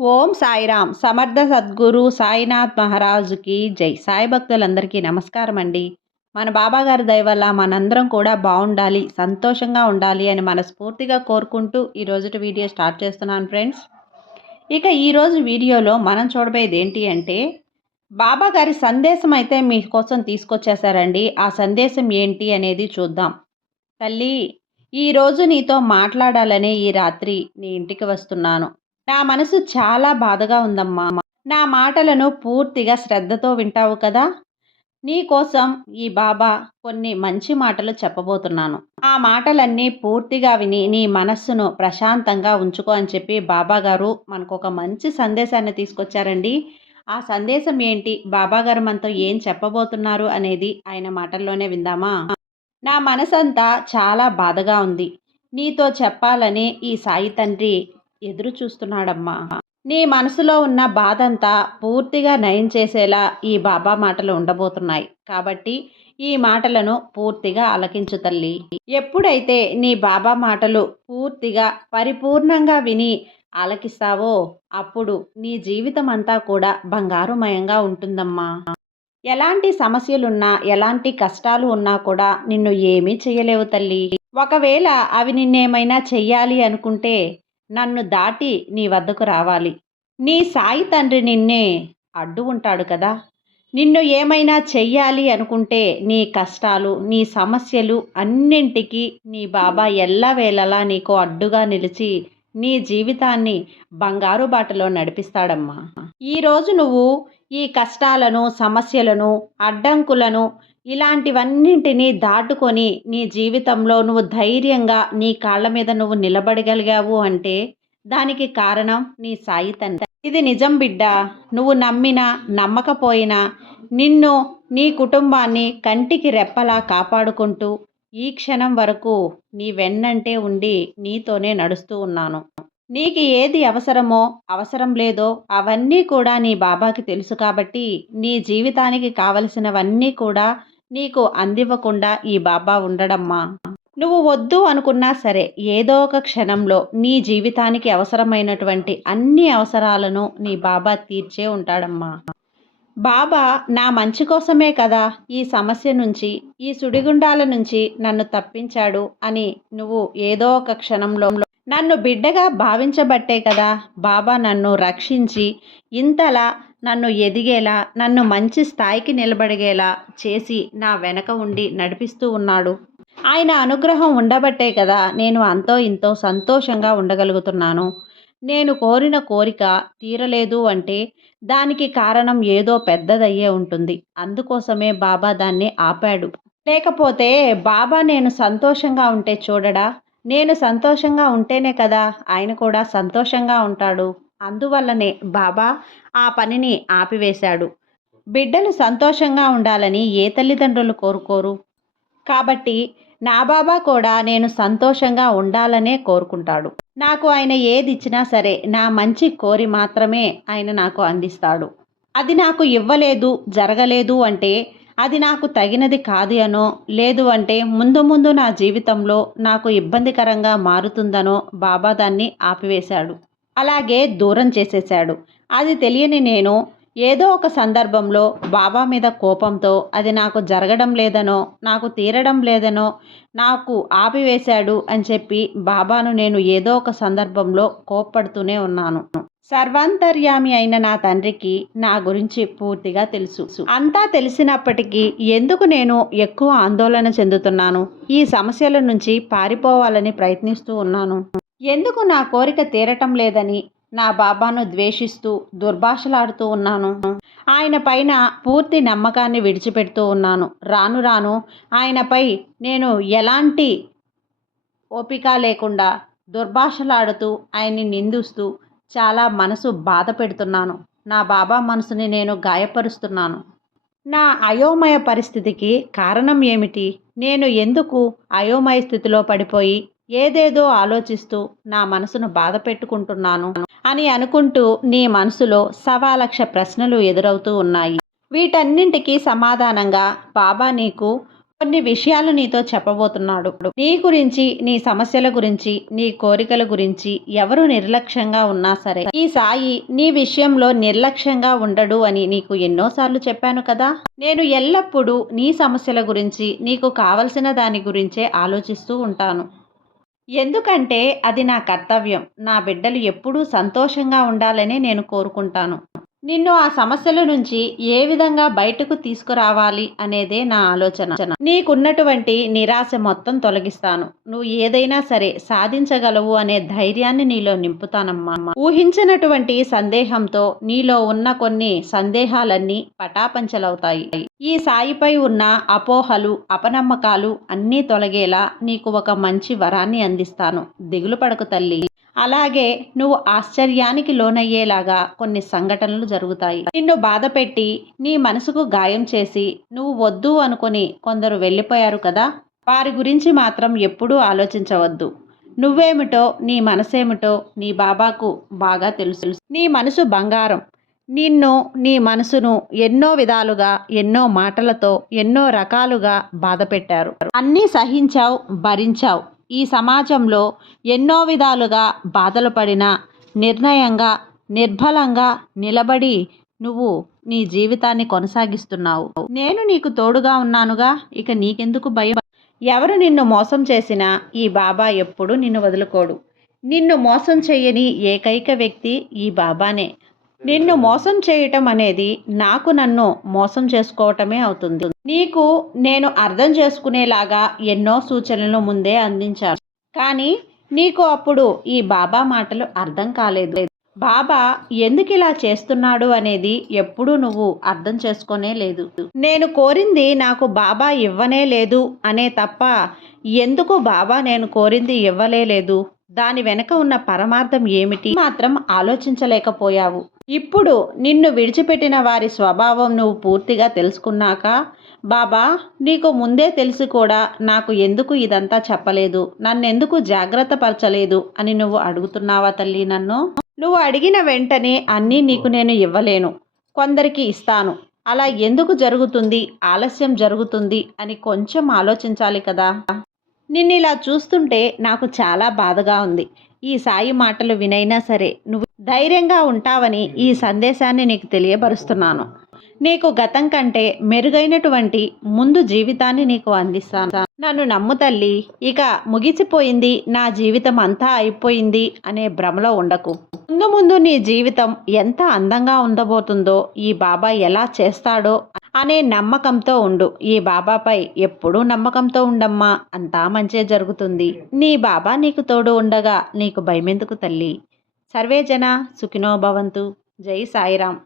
ఓం సాయిరామ్. సమర్థ సద్గురు సాయినాథ్ మహారాజుకి జై. సాయి భక్తులందరికీ నమస్కారం అండి మన బాబాగారి దయ వల్ల మనందరం కూడా బాగుండాలి సంతోషంగా ఉండాలి అని మనస్ఫూర్తిగా కోరుకుంటూ ఈ వీడియో స్టార్ట్ చేస్తున్నాను ఫ్రెండ్స్. ఇక ఈరోజు వీడియోలో మనం చూడబోయేది ఏంటి అంటే బాబాగారి సందేశం అయితే మీకోసం తీసుకొచ్చేసారండి ఆ సందేశం ఏంటి అనేది చూద్దాం. తల్లి ఈరోజు నీతో మాట్లాడాలనే ఈ రాత్రి నీ ఇంటికి వస్తున్నాను. నా మనసు చాలా బాధగా ఉందమ్మా. నా మాటలను పూర్తిగా శ్రద్ధతో వింటావు కదా? నీ కోసం ఈ బాబా కొన్ని మంచి మాటలు చెప్పబోతున్నాను. ఆ మాటలన్నీ పూర్తిగా విని నీ మనస్సును ప్రశాంతంగా ఉంచుకో అని చెప్పి బాబా గారు మనకు ఒక మంచి సందేశాన్ని తీసుకొచ్చారండి. ఆ సందేశం ఏంటి? బాబా గారు మనతో ఏం చెప్పబోతున్నారు అనేది ఆయన మాటల్లోనే విందామా? నా మనసంతా చాలా బాధగా ఉంది. నీతో చెప్పాలని ఈ సాయి తండ్రి ఎదురు చూస్తున్నాడమ్మా. నీ మనసులో ఉన్న బాధంతా పూర్తిగా నయం చేసేలా ఈ బాబా మాటలు ఉండబోతున్నాయి. కాబట్టి ఈ మాటలను పూర్తిగా అలకించు తల్లి. ఎప్పుడైతే నీ బాబా మాటలు పూర్తిగా పరిపూర్ణంగా విని అలకిస్తావో అప్పుడు నీ జీవితం అంతా కూడా బంగారుమయంగా ఉంటుందమ్మా. ఎలాంటి సమస్యలున్నా ఎలాంటి కష్టాలు ఉన్నా కూడా నిన్ను ఏమీ చేయలేవు తల్లి. ఒకవేళ అవి నిన్నేమైనా చెయ్యాలి అనుకుంటే నన్ను దాటి నీ వద్దకు రావాలి. నీ సాయి తండ్రి నిన్నే అడ్డు ఉంటాడు కదా. నిన్ను ఏమైనా చెయ్యాలి అనుకుంటే నీ కష్టాలు నీ సమస్యలు అన్నింటికి నీ బాబా ఎల్లవేళలా నీకు అడ్డుగా నిలిచి నీ జీవితాన్ని బంగారు బాటలో నడిపిస్తాడమ్మా. ఈరోజు నువ్వు ఈ కష్టాలను సమస్యలను అడ్డంకులను ఇలాంటివన్నింటినీ దాటుకొని నీ జీవితంలో నువ్వు ధైర్యంగా నీ కాళ్ళ మీద నువ్వు నిలబడగలిగావు అంటే దానికి కారణం నీ సాయి తండ్రి. ఇది నిజం బిడ్డ. నువ్వు నమ్మినా నమ్మకపోయినా నిన్ను నీ కుటుంబాన్ని కంటికి రెప్పలా కాపాడుకుంటూ ఈ క్షణం వరకు నీ వెన్నంటే ఉండి నీతోనే నడుస్తూ ఉన్నాను. నీకు ఏది అవసరమో అవసరం లేదో అవన్నీ కూడా నీ బాబాకి తెలుసు కాబట్టి నీ జీవితానికి కావలసినవన్నీ కూడా నీకు అందివ్వకుండా ఈ బాబా ఉండడమ్మా. నువ్వు వద్దు అనుకున్నా సరే ఏదో ఒక క్షణంలో నీ జీవితానికి అవసరమైనటువంటి అన్ని అవసరాలను నీ బాబా తీర్చే ఉంటాడమ్మా. బాబా నా మంచి కోసమే కదా ఈ సమస్య నుంచి ఈ సుడిగుండాల నుంచి నన్ను తప్పించాడు అని నువ్వు ఏదో ఒక క్షణంలో నన్ను బిడ్డగా భావించబట్టే కదా బాబా నన్ను రక్షించి ఇంతలా నన్ను ఎదిగేలా నన్ను మంచి స్థాయికి నిలబడిగేలా చేసి నా వెనక ఉండి నడిపిస్తూ ఉన్నాడు. ఆయన అనుగ్రహం ఉండబట్టే కదా నేను అంతో ఇంతో సంతోషంగా ఉండగలుగుతున్నాను. నేను కోరిన కోరిక తీరలేదు అంటే దానికి కారణం ఏదో పెద్దదయ్యే ఉంటుంది. అందుకోసమే బాబా దాన్ని ఆపాడు. లేకపోతే బాబా నేను సంతోషంగా ఉంటే చూడడా? నేను సంతోషంగా ఉంటేనే కదా ఆయన కూడా సంతోషంగా ఉంటాడు. అందువల్లనే బాబా ఆ పనిని ఆపివేశాడు. బిడ్డలు సంతోషంగా ఉండాలని ఏ తల్లిదండ్రులు కోరుకోరు? కాబట్టి నా బాబా కూడా నేను సంతోషంగా ఉండాలనే కోరుకుంటాడు. నాకు ఆయన ఏది ఇచ్చినా సరే నా మంచి కోరి మాత్రమే ఆయన నాకు అందిస్తాడు. అది నాకు ఇవ్వలేదు జరగలేదు అంటే అది నాకు తగినది కాదు అనో లేదు అంటే ముందు ముందు నా జీవితంలో నాకు ఇబ్బందికరంగా మారుతుందనో బాబా దాన్ని ఆపివేశాడు. అలాగే దూరం చేసేశాడు. అది తెలియని నేను ఏదో ఒక సందర్భంలో బాబా మీద కోపంతో అది నాకు జరగడం లేదనో నాకు తీరడం లేదనో నాకు ఆపివేశాడు అని చెప్పి బాబాను నేను ఏదో ఒక సందర్భంలో కోప్పడుతూనే ఉన్నాను. సర్వాంతర్యామి అయిన నా తండ్రికి నా గురించి పూర్తిగా తెలుసు. అంతా తెలిసినప్పటికీ ఎందుకు నేను ఎక్కువ ఆందోళన చెందుతున్నాను? ఈ సమస్యల నుంచి పారిపోవాలని ప్రయత్నిస్తూ ఉన్నాను. ఎందుకు నా కోరిక తీరటం లేదని నా బాబాను ద్వేషిస్తూ దుర్భాషలాడుతూ ఉన్నాను. ఆయన పైన పూర్తి నమ్మకాన్ని విడిచిపెడుతూ ఉన్నాను. రాను రాను ఆయనపై నేను ఎలాంటి ఓపిక లేకుండా దుర్భాషలాడుతూ ఆయన్ని నిందిస్తూ చాలా మనసు బాధ పెడుతున్నాను. నా బాబా మనసుని నేను గాయపరుస్తున్నాను. నా అయోమయ పరిస్థితికి కారణం ఏమిటి? నేను ఎందుకు అయోమయ స్థితిలో పడిపోయి ఏదేదో ఆలోచిస్తూ నా మనసును బాధ పెట్టుకుంటున్నాను అని అనుకుంటూ నీ మనసులో సవాలక్ష ప్రశ్నలు ఎదురవుతూ ఉన్నాయి. వీటన్నింటికి సమాధానంగా బాబా నీకు కొన్ని విషయాలు నీతో చెప్పబోతున్నాడు. నీ గురించి నీ సమస్యల గురించి నీ కోరికల గురించి ఎవరు నిర్లక్ష్యంగా ఉన్నా సరే ఈ సాయి నీ విషయంలో నిర్లక్ష్యంగా ఉండడు అని నీకు ఎన్నోసార్లు చెప్పాను కదా. నేను ఎల్లప్పుడూ నీ సమస్యల గురించి నీకు కావలసిన దాని గురించే ఆలోచిస్తూ ఉంటాను. ఎందుకంటే అది నా కర్తవ్యం. నా బిడ్డలు ఎప్పుడూ సంతోషంగా ఉండాలని నేను కోరుకుంటాను. నిన్ను ఆ సమస్యల నుంచి ఏ విధంగా బయటకు తీసుకురావాలి అనేదే నా ఆలోచన. నీకున్నటువంటి నిరాశ మొత్తం తొలగిస్తాను. నువ్వు ఏదైనా సరే సాధించగలవు అనే ధైర్యాన్ని నీలో నింపుతానమ్మా. ఊహించినటువంటి సందేహంతో నీలో ఉన్న కొన్ని సందేహాలన్నీ పటాపంచలవుతాయి. ఈ సాయిపై ఉన్న అపోహలు అపనమ్మకాలు అన్నీ తొలగేలా నీకు ఒక మంచి వరాన్ని అందిస్తాను. దిగులు పడకు తల్లి. అలాగే నువ్వు ఆశ్చర్యానికి లోనయ్యేలాగా కొన్ని సంఘటనలు జరుగుతాయి. నిన్ను బాధ పెట్టి నీ మనసుకు గాయం చేసి నువ్వు వద్దు అనుకొని కొందరు వెళ్ళిపోయారు కదా? వారి గురించి మాత్రం ఎప్పుడూ ఆలోచించవద్దు. నువ్వేమిటో నీ మనసేమిటో నీ బాబాకు బాగా తెలుసు. నీ మనసు బంగారం. నిన్ను నీ మనసును ఎన్నో విధాలుగా ఎన్నో మాటలతో ఎన్నో రకాలుగా బాధ పెట్టారు అన్నీ సహించావు భరించావు. ఈ సమాజంలో ఎన్నో విధాలుగా బాధలు పడినా నిర్ణయంగా నిర్బలంగా నిలబడి నువ్వు నీ జీవితాన్ని కొనసాగిస్తున్నావు. నేను నీకు తోడుగా ఉన్నానుగా ఇక నీకెందుకు భయం? ఎవరు నిన్ను మోసం చేసినా ఈ బాబా ఎప్పుడు నిన్ను వదులుకోడు. నిన్ను మోసం చేయని ఏకైక వ్యక్తి ఈ బాబానే. నిన్ను మోసం చేయటం అనేది నాకు నన్ను మోసం చేసుకోవటమే అవుతుంది. నీకు నేను అర్థం చేసుకునేలాగా ఎన్నో సూచనలు ముందే అందించాను. కానీ నీకు అప్పుడు ఈ బాబా మాటలు అర్థం కాలేదు. బాబా ఎందుకు ఇలా చేస్తున్నాడు అనేది ఎప్పుడూ నువ్వు అర్థం చేసుకునే లేదు. నేను కోరింది నాకు బాబా ఇవ్వనే లేదు అనే తప్ప ఎందుకు బాబా నేను కోరింది ఇవ్వలే లేదు? దాని వెనక ఉన్న పరమార్థం ఏమిటి? మాత్రం ఆలోచించలేకపోయావు. ఇప్పుడు నిన్ను విడిచిపెట్టిన వారి స్వభావం నువ్వు పూర్తిగా తెలుసుకున్నాక బాబా నీకు ముందే తెలిసి కూడా నాకు ఎందుకు ఇదంతా చెప్పలేదు? నన్నెందుకు జాగ్రత్త పరచలేదు? అని నువ్వు అడుగుతున్నావా తల్లి నన్ను? నువ్వు అడిగిన వెంటనే అన్నీ నీకు నేను ఇవ్వలేను. కొందరికి ఇస్తాను. అలా ఎందుకు జరుగుతుంది? ఆలస్యం జరుగుతుంది అని కొంచెం ఆలోచించాలి కదా. నిన్ను ఇలా చూస్తుంటే నాకు చాలా బాధగా ఉంది. ఈ సాయి మాటలు వినైనా సరే నువ్వు ధైర్యంగా ఉంటావని ఈ సందేశాన్ని నీకు తెలియపరుస్తున్నాను. నీకు గతం కంటే మెరుగైనటువంటి ముందు జీవితాన్ని నీకు అందిస్తాను. నన్ను నమ్ము తల్లి ఇక ముగిసిపోయింది నా జీవితం అంతా అయిపోయింది అనే భ్రమలో ఉండకు. ముందు ముందు నీ జీవితం ఎంత అందంగా ఉండబోతుందో ఈ బాబా ఎలా చేస్తాడో అనే నమ్మకంతో ఉండు. ఈ బాబాపై ఎప్పుడూ నమ్మకంతో ఉండమ్మా. అంతా మంచే జరుగుతుంది. నీ బాబా నీకు తోడు ఉండగా నీకు భయమెందుకు తల్లి? సర్వే జన సుఖినో భవంతు. జై సాయిరాం.